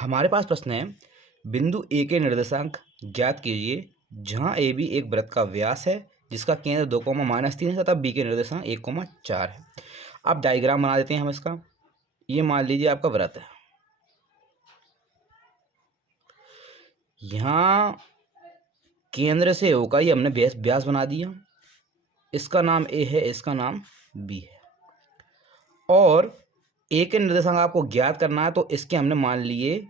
हमारे पास प्रश्न है, बिंदु ए के निर्देशांक ज्ञात कीजिए जहां ए बी एक वृत्त का व्यास है जिसका केंद्र 2, -3 है तथा बी के निर्देशांक 1, 4 है। अब डायग्राम बना देते हैं हम इसका। ये मान लीजिए आपका वृत्त है। यहाँ केंद्र से होकर ये हमने व्यास बना दिया। इसका नाम ए है, इसका नाम बी है। और ए के निर्देशांक आपको ज्ञात करना है तो इसके हमने मान लिए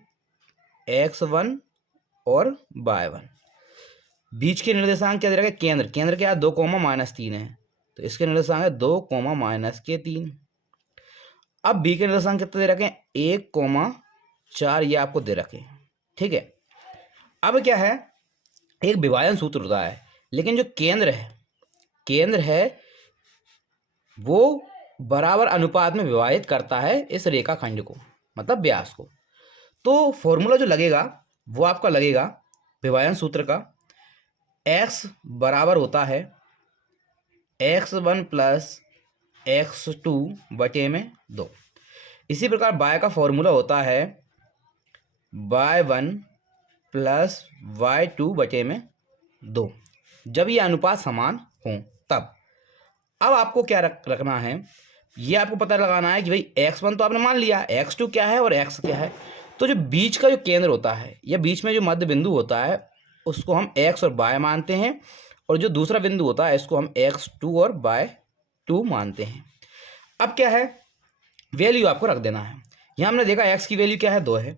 x1 और y1। बीच के निर्देशांक क्या दे रखा है? केंद्र क्या है? 2, -3 है, तो इसके निर्देशांक है 2, -3। अब बी के निर्देशांक कितने दे रखे हैं? 1, 4 ये आपको दे रखे हैं। ठीक है, अब क्या है, एक विभाजन सूत्र होता है, लेकिन जो केंद्र है वो बराबर अनुपात में विभाजित करता है इस रेखाखंड को, मतलब व्यास को। तो फॉर्मूला जो लगेगा वो आपका लगेगा विभाजन सूत्र का, x बराबर होता है x1 + x2 बटे में 2। इसी प्रकार y का फॉर्मूला होता है y1 + y2 बटे में 2, जब ये अनुपात समान हों तब। अब आपको क्या रखना है, ये आपको पता लगाना है कि भाई x1 तो आपने मान लिया, x2 क्या है और x क्या है। तो जो बीच का जो केंद्र होता है या बीच में जो मध्य बिंदु होता है उसको हम x और y मानते हैं, और जो दूसरा बिंदु होता है इसको हम x2 और y2 मानते हैं। अब क्या है, वैल्यू आपको रख देना है। यहाँ हमने देखा x की वैल्यू क्या है? 2 है,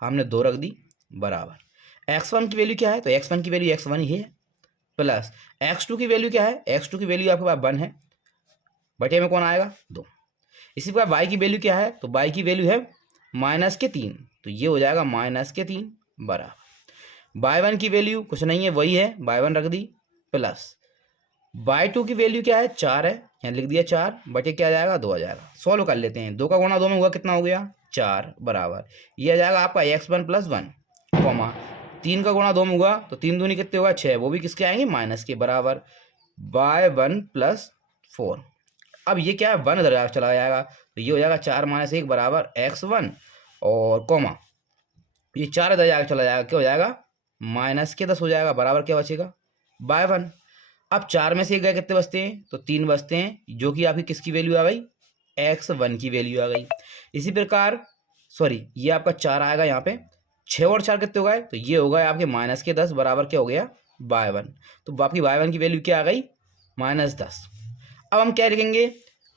हमने 2 रख दी, बराबर x1 की वैल्यू क्या है? तो x1 की वैल्यू x1 ही है, प्लस x2 की वैल्यू क्या है? x2 की वैल्यू आपके पास 1 है, बटे में कौन आएगा? 2। इसी प्रकार y की वैल्यू क्या है? तो y की वैल्यू है -3, तो ये हो जाएगा -3 बराबर। y1 की वैल्यू कुछ नहीं है, वही है, y1 रख दी, प्लस y2 की वैल्यू क्या है? 4 है, यहाँ लिख दिया 4, बटे क्या आ जाएगा? 2 आ जाएगा। सॉल्व कर लेते हैं। 2 का गुणा 2 में हुआ कितना हो गया? 4 बराबर ये आ जाएगा आपका x1 + 1, 3 का गुणा 2 में हुआ तो 3 दूनी कितने होगा? 6, वो भी किसके आएंगे? माइनस के, बराबर y1 + 4। अब ये क्या है? 1 इधर चला जाएगा, तो ये हो जाएगा 4 - 1 बराबर x1, और कॉमा ये 4 इधर जाकर चला जाएगा, क्या हो जाएगा? -10 हो जाएगा, बराबर क्या बचेगा? y1। अब 4 में से 1 गए, कितने बचते हैं? तो 3 बचते हैं, जो कि आपकी किसकी वैल्यू आ गई? x1 की वैल्यू आ गई। इसी प्रकार ये आपका 4 आएगा यहाँ पे, 6 और 4 कितने हो गए? तो ये हो गए आपके -10, बराबर क्या हो गया? y1। तो आपकी y1 की वैल्यू क्या आ गई? -10। अब हम क्या लिखेंगे?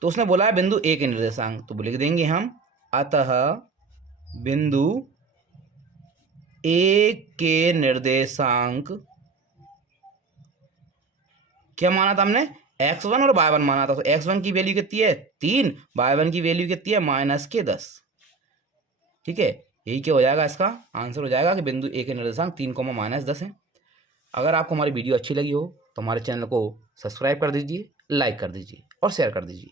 तो उसने बोला है बिंदु ए के निर्देशांक, तो लिख देंगे हम, अतः बिंदु ए के निर्देशांक क्या माना था हमने? x1 और y1 माना था। तो x1 की वैल्यू कितनी है? 3, y1 की वैल्यू कितनी है? -10। ठीक है, यही क्या हो जाएगा? इसका आंसर हो जाएगा कि बिंदु ए के निर्देशांक 3, -10 है। अगर आपको हमारी वीडियो अच्छी लगी हो तो हमारे चैनल को सब्सक्राइब कर दीजिए, लाइक कर दीजिए और शेयर कर दीजिए।